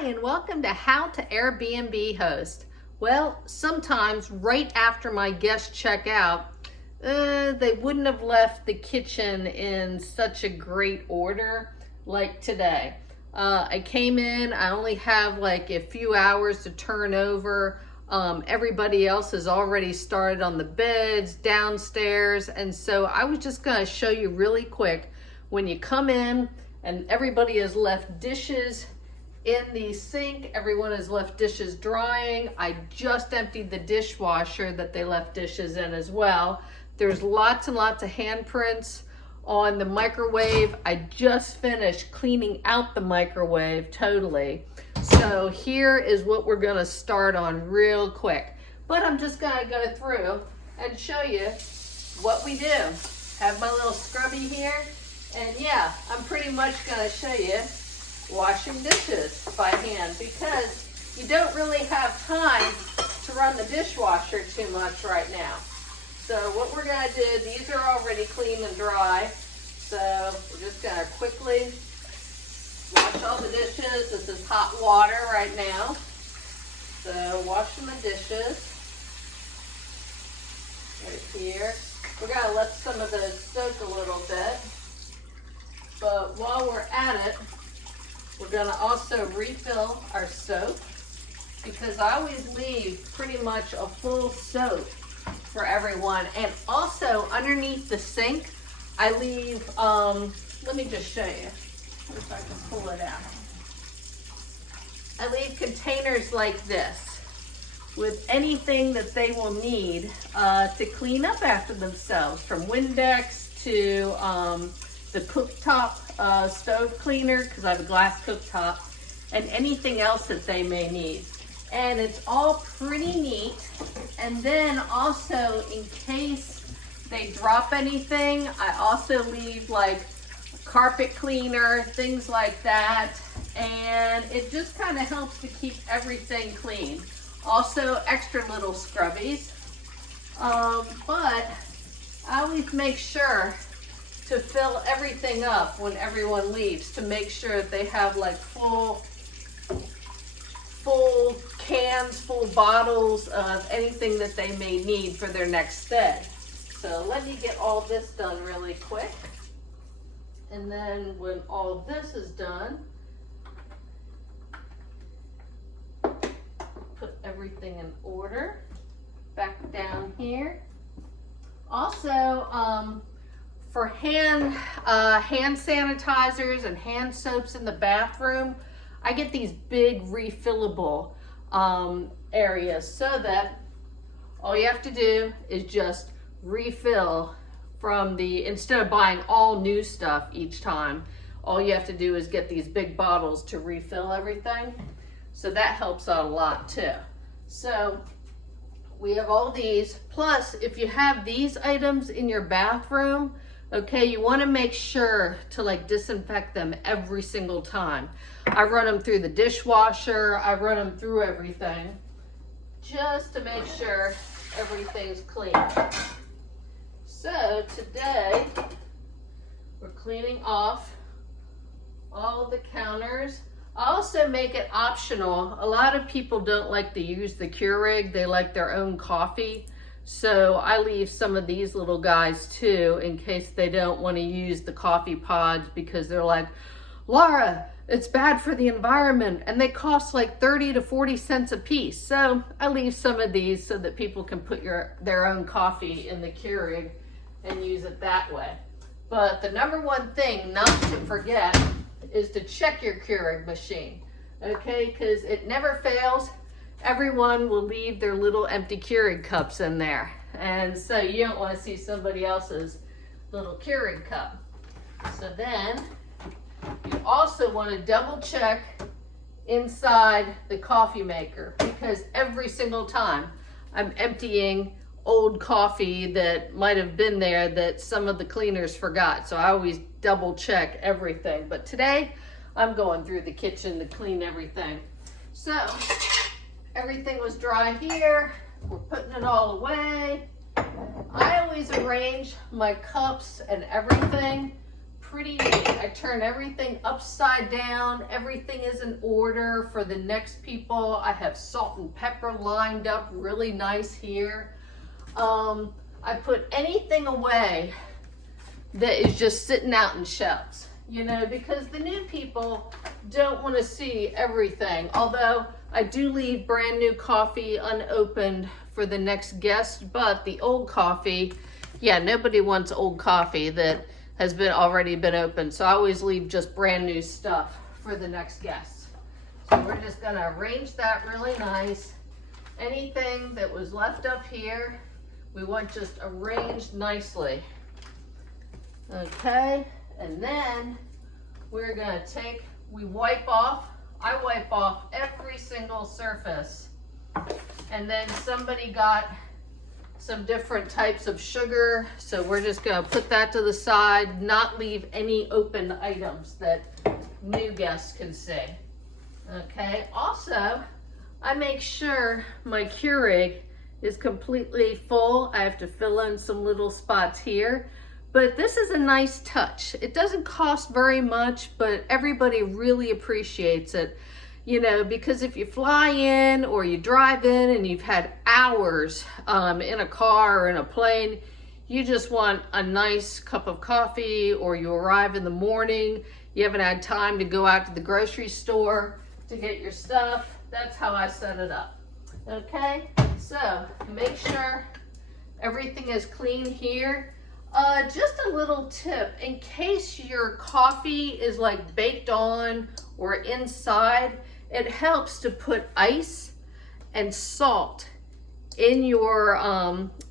Hi, and welcome to How to Airbnb Host. Well, sometimes right after my guests check out, they wouldn't have left the kitchen in such a great order like today. I came in, I only have like a few hours to turn over. Everybody else has already started on the beds, downstairs, and so I was just gonna show you really quick when you come in and everybody has left dishes in the sink. Everyone has left dishes drying. I just emptied the dishwasher that they left dishes in as well. There's lots and lots of handprints on the microwave. I just finished cleaning out the microwave totally. So here is what we're gonna start on real quick. But I'm just gonna go through and show you what we do. Have my little scrubby here. And yeah, I'm pretty much gonna show you washing dishes by hand because you don't really have time to run the dishwasher too much right now. So what we're gonna do, these are already clean and dry. So we're just gonna quickly wash all the dishes. This is hot water right now. So washing the dishes right here. We're gonna let some of those soak a little bit. But while we're at it, we're gonna also refill our soap because I always leave pretty much a full soap for everyone. And also underneath the sink, I leave, let me just show you, if I can pull it out. I leave containers like this with anything that they will need to clean up after themselves, from Windex to the cooktop stove cleaner, because I have a glass cooktop, and anything else that they may need. And it's all pretty neat. And then also, in case they drop anything, I also leave like carpet cleaner, things like that. And it just kind of helps to keep everything clean. Also extra little scrubbies. But I always make sure to fill everything up when everyone leaves, to make sure that they have like full cans, full bottles of anything that they may need for their next stay. So let me get all this done really quick. And then when all this is done, put everything in order. Back down here. Also, for hand sanitizers and hand soaps in the bathroom, I get these big refillable areas so that all you have to do is just refill from instead of buying all new stuff each time, all you have to do is get these big bottles to refill everything. So that helps out a lot too. So we have all these, plus if you have these items in your bathroom, okay, you want to make sure to like disinfect them every single time. I run them through the dishwasher, I run them through everything just to make sure everything's clean. So today we're cleaning off all of the counters. I also make it optional. A lot of people don't like to use the Keurig, they like their own coffee. So I leave some of these little guys too in case they don't want to use the coffee pods because they're like, Laura, it's bad for the environment and they cost like 30 to 40 cents a piece. So I leave some of these so that people can put their own coffee in the Keurig and use it that way. But the number one thing not to forget is to check your Keurig machine, okay? Because it never fails. Everyone will leave their little empty Keurig cups in there. And so you don't want to see somebody else's little Keurig cup. So then you also want to double check inside the coffee maker because every single time I'm emptying old coffee that might have been there that some of the cleaners forgot. So I always double check everything. But today I'm going through the kitchen to clean everything. So everything was dry here. We're putting it all away. I always arrange my cups and everything pretty neat. I turn everything upside down. Everything is in order for the next people. I have salt and pepper lined up really nice here. I put anything away that is just sitting out in shelves, you know, because the new people don't want to see everything. Although I do leave brand new coffee unopened for the next guest, but the old coffee, yeah, nobody wants old coffee that has already been opened. So I always leave just brand new stuff for the next guest. So we're just gonna arrange that really nice. Anything that was left up here, we want just arranged nicely. Okay, and then we're gonna I wipe off every single surface. And then somebody got some different types of sugar, so we're just gonna put that to the side, not leave any open items that new guests can see. Okay, also, I make sure my Keurig is completely full. I have to fill in some little spots here, but this is a nice touch. It doesn't cost very much, but everybody really appreciates it. You know, because if you fly in or you drive in and you've had hours in a car or in a plane, you just want a nice cup of coffee, or you arrive in the morning, you haven't had time to go out to the grocery store to get your stuff. That's how I set it up. Okay, so make sure everything is clean here. Just a little tip, in case your coffee is like baked on or inside, it helps to put ice and salt in your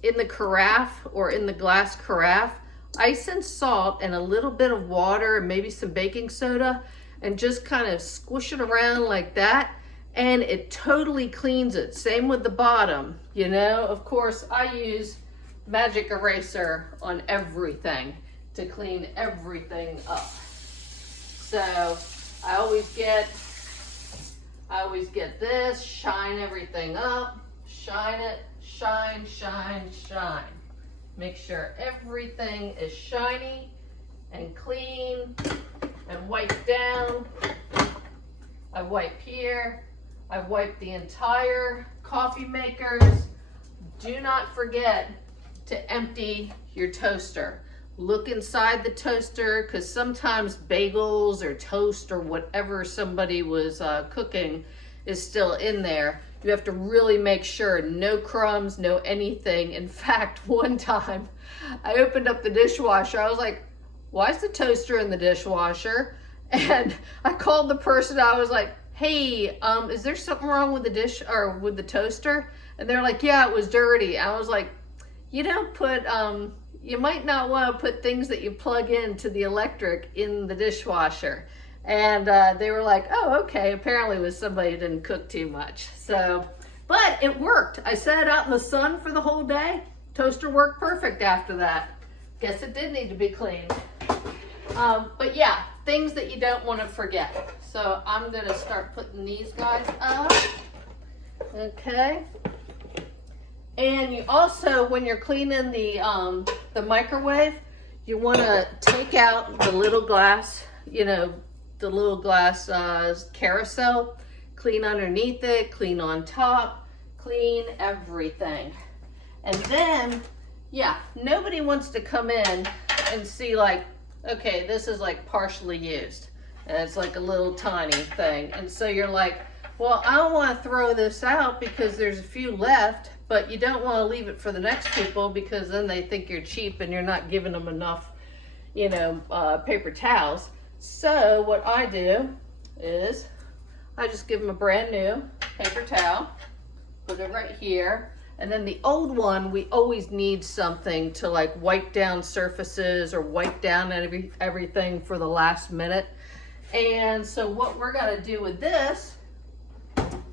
in the carafe or in the glass carafe. Ice and salt and a little bit of water and maybe some baking soda, and just kind of squish it around like that, and it totally cleans it. Same with the bottom, you know. Of course, I use Magic Eraser on everything to clean everything up. So I always get this, shine everything up, shine it, shine, shine, shine. Make sure everything is shiny and clean, and wipe down. I wipe here. I wipe the entire coffee makers. Do not forget to empty your toaster. Look inside the toaster, because sometimes bagels or toast or whatever somebody was cooking is still in there. You have to really make sure, no crumbs, no anything. In fact, one time I opened up the dishwasher. I was like, why is the toaster in the dishwasher? And I called the person. I was like, hey, is there something wrong with the dish or with the toaster? And they're like, yeah, it was dirty. I was like, you don't put, you might not want to put things that you plug into the electric in the dishwasher. And they were like, oh, okay. Apparently it was somebody who didn't cook too much. So, but it worked. I sat out in the sun for the whole day. Toaster worked perfect after that. Guess it did need to be cleaned. But yeah, things that you don't want to forget. So I'm going to start putting these guys up. Okay. And you also, when you're cleaning the microwave, you want to take out the little glass, you know, the little glass carousel, clean underneath it, clean on top, clean everything. And then, yeah, nobody wants to come in and see like, okay, this is like partially used. And it's like a little tiny thing. And so you're like, well, I don't want to throw this out because there's a few left, but you don't want to leave it for the next people because then they think you're cheap and you're not giving them enough, you know, paper towels. So what I do is I just give them a brand new paper towel, put it right here. And then the old one, we always need something to like wipe down surfaces or wipe down everything for the last minute. And so what we're gonna do with this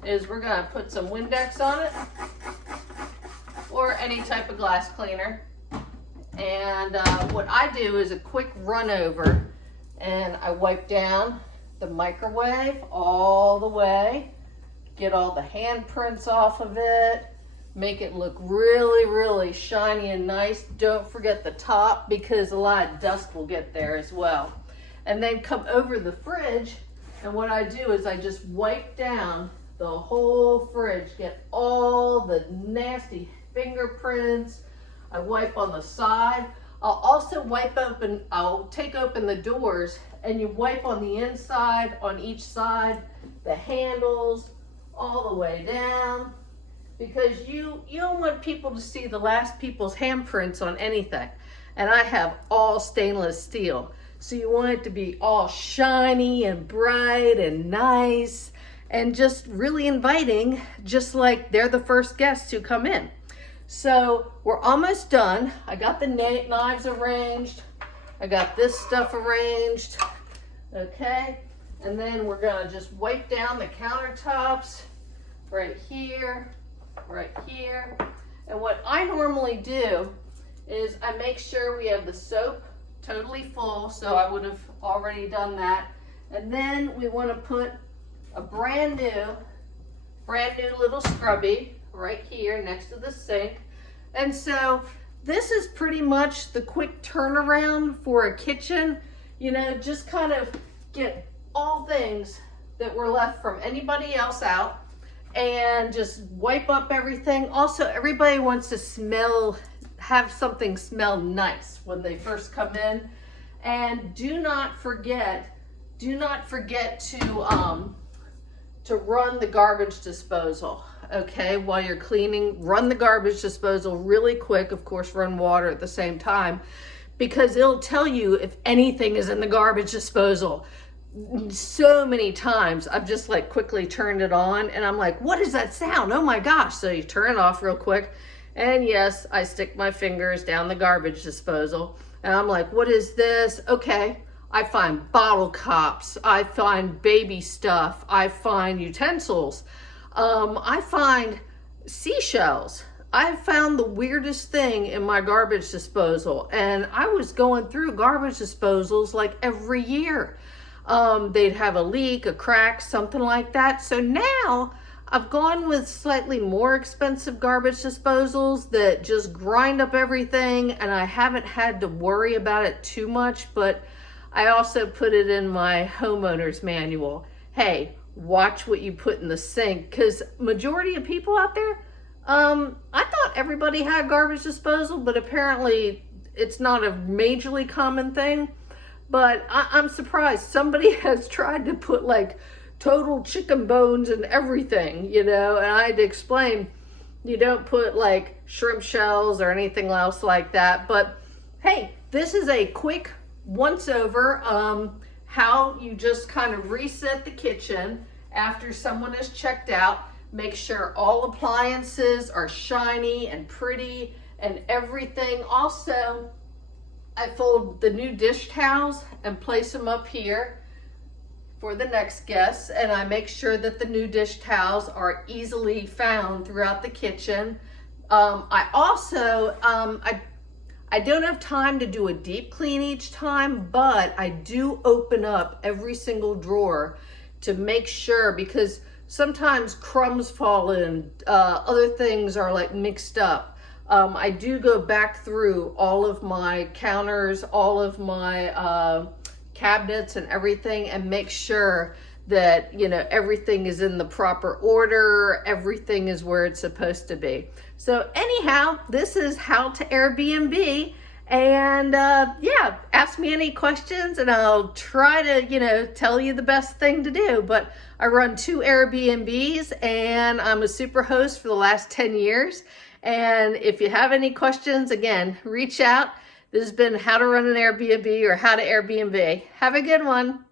is we're gonna put some Windex on it or any type of glass cleaner. And what I do is a quick run over and I wipe down the microwave all the way, get all the handprints off of it, Make it look really, really shiny and nice. Don't forget the top because a lot of dust will get there as well. And then come over the fridge, and what I do is I just wipe down the whole fridge, get all the nasty fingerprints. I wipe on the side. I'll also wipe open, I'll take open the doors, and you wipe on the inside, on each side, the handles, all the way down, because you don't want people to see the last people's handprints on anything. And I have all stainless steel. So you want it to be all shiny and bright and nice and just really inviting, just like they're the first guests who come in. So we're almost done. I got the knives arranged. I got this stuff arranged. Okay. And then we're gonna just wipe down the countertops right here, right here. And what I normally do is I make sure we have the soap totally full, so I would have already done that. And then we want to put a brand new little scrubby right here next to the sink. And so this is pretty much the quick turnaround for a kitchen. You know, just kind of get all things that were left from anybody else out and just wipe up everything. Also, everybody wants to have something smell nice when they first come in. And do not forget to run the garbage disposal. Okay, while you're cleaning, run the garbage disposal really quick. Of course, run water at the same time, because it'll tell you if anything is in the garbage disposal. So many times I've just like quickly turned it on and I'm like, what is that sound? Oh my gosh. So you turn it off real quick. And yes, I stick my fingers down the garbage disposal and I'm like, what is this? Okay. I find bottle caps. I find baby stuff. I find utensils. I find seashells. I found the weirdest thing in my garbage disposal, and I was going through garbage disposals like every year. They'd have a leak, a crack, something like that. So now I've gone with slightly more expensive garbage disposals that just grind up everything, and I haven't had to worry about it too much, but I also put it in my homeowner's manual. Hey, watch what you put in the sink, because majority of people out there, I thought everybody had garbage disposal, but apparently it's not a majorly common thing. But I'm surprised somebody has tried to put like total chicken bones and everything, you know, and I had to explain, you don't put like shrimp shells or anything else like that. But hey, this is a quick once over, how you just kind of reset the kitchen after someone has checked out. Make sure all appliances are shiny and pretty and everything. Also, I fold the new dish towels and place them up here for the next guests, and I make sure that the new dish towels are easily found throughout the kitchen. I also, I don't have time to do a deep clean each time, but I do open up every single drawer to make sure, because sometimes crumbs fall in, other things are like mixed up. I do go back through all of my counters, all of my cabinets and everything, and make sure that, you know, everything is in the proper order, everything is where it's supposed to be. So anyhow, this is How to Airbnb, and yeah, ask me any questions and I'll try to, you know, tell you the best thing to do. But I run 2 Airbnbs and I'm a super host for the last 10 years. And if you have any questions, again, reach out. This has been How to Run an Airbnb or How to Airbnb. Have a good one.